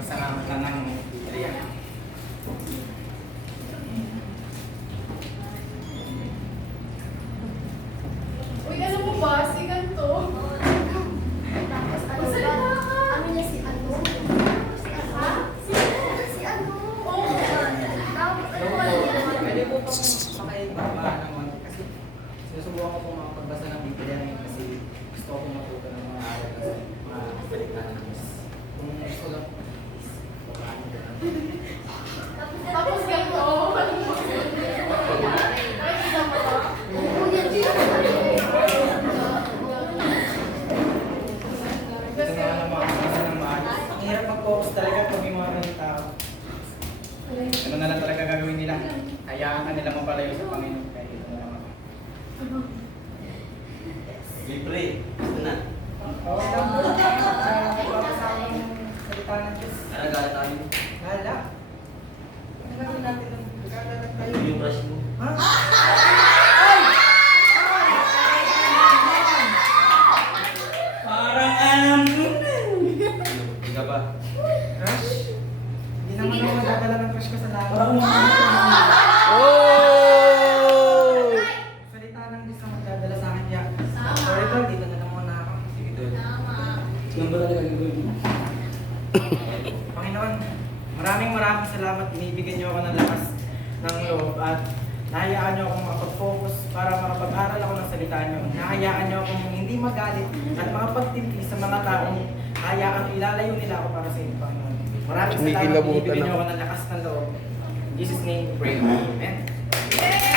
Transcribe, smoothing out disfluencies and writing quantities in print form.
Pasalamat lang ng Biblia. Uy, alam mo ba, si ganito? Tapos ano ba? Ano niya si ano? Ha? Si ano? Oo. Tapos ano ba? Pwede po pang makaibaba naman kasi sinusubukan ko po makapagbasa ng Biblia ngayon kasi gusto ko pong matuto ng mga aral kasi mga salita ng Diyos. Kung gusto lang po, please, babahan ko lang. Tapos ganito. Ay, isa mo ba? Oo, yan siya. Gusto nga lang makapagbasa ng maayos. Ang hirap mag-focus talaga pag may mga ganyung tao. Ano na lang talaga gagawin nila? Hayaan ka nila mapalayo sa Panginoon. Kaya ito na lang ako. Libre. Gusto na. Okay lang po. Magbabasa ako ng salita ng Diyos. Ano galit tayo? Hala. Ano gagawin natin ng gagalat tayo? Yung brush mo. Ha? Parang alam mo na. Hindi ka ba? Crush? Hindi naman ako magdadala ng crush ko sa lahat. Salita ng Diyos ang magdadala sa akin kaya. Sorry bro, dito na lang muna ako. Sige, tol. Yan ba talaga gagawin mo? Panginoon, maraming salamat. Binibigyan niyo ako ng lakas ng loob at nahayaan niyo akong makapag-focus para makapag-aral ako ng salita niyo. Nahayaan niyo akong hindi magalit at makapagtimpi sa mga taong hayaan ilalayo nila ako para sa inyo, Panginoon. Maraming salamat. Kinikilabutan Binibigyan niyo ako. ako ng lakas ng loob. In Jesus' name, we pray. Amen.